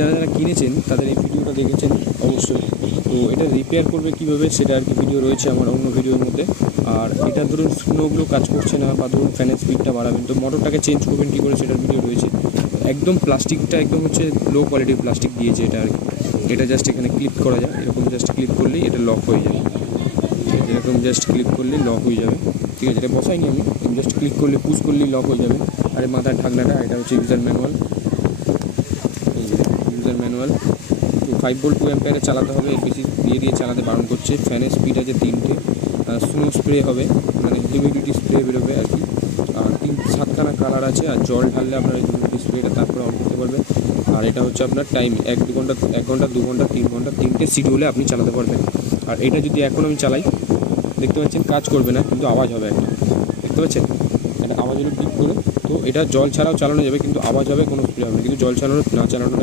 যারা যারা কিনেছেন তাদের এই ভিডিওটা দেখেছেন অবশ্যই। তো এটা রিপেয়ার করবে কীভাবে সেটা আর কি ভিডিও রয়েছে আমার অন্য ভিডিওর মধ্যে। আর এটা ধরুন স্নোগুলো কাজ করছে না বা ধরুন ফ্যানের স্পিডটা বাড়াবেন, তো মোটরটাকে চেঞ্জ করবেন কী করে সেটার ভিডিও রয়েছে। একদম প্লাস্টিকটা একদম হচ্ছে লো কোয়ালিটির প্লাস্টিক দিয়েছে এটা আর কি। এটা জাস্ট এখানে ক্লিপ করা যায়, এরকম জাস্ট ক্লিপ করলেই এটা লক হয়ে যাবে। ঠিক আছে, এরকম জাস্ট ক্লিক করলেই লক হয়ে যাবে। ঠিক আছে, এটা বসাইনি আমি, জাস্ট ক্লিক করলে পুশ করলেই লক হয়ে যাবে। আর এই মাথার ঢাকনাটা, এটা হচ্ছে ইউজার ম্যানুয়াল। এই যে ইউজার ম্যানুয়াল। 5 ভোল্ট 2 অ্যাম্পিয়ারে চালাতে হবে, এর বেশি দিয়ে চালাতে বারণ করছে। ফ্যানের স্পিড আছে 3টে। স্নো স্প্রে হবে, মানে হিউমিডিটি স্প্রে বেরোবে আর কি। আর 7খানা কালার আছে। আর জল ঢাললে আপনার এই হিউমিডিটি স্প্রেটা তারপরে অন করতে পারবেন। আর এটা হচ্ছে আপনার টাইম 1 ঘন্টা 2 ঘন্টা 3 ঘন্টা 3টে শিডিউলে আপনি চালাতে পারবেন। আর এটা যদি এখন আমি চালাই, দেখতে পাচ্ছেন কাজ করবে না, কিন্তু আওয়াজ হবে একটা, দেখতে পাচ্ছেন এটা আওয়াজ হলো ক্লিক করে। তো এটা জল ছাড়াও চালানো যাবে, কিন্তু আওয়াজ হবে, কোনো স্প্রে হবে না। কিন্তু জল ছাড়ানো না চালানোটাই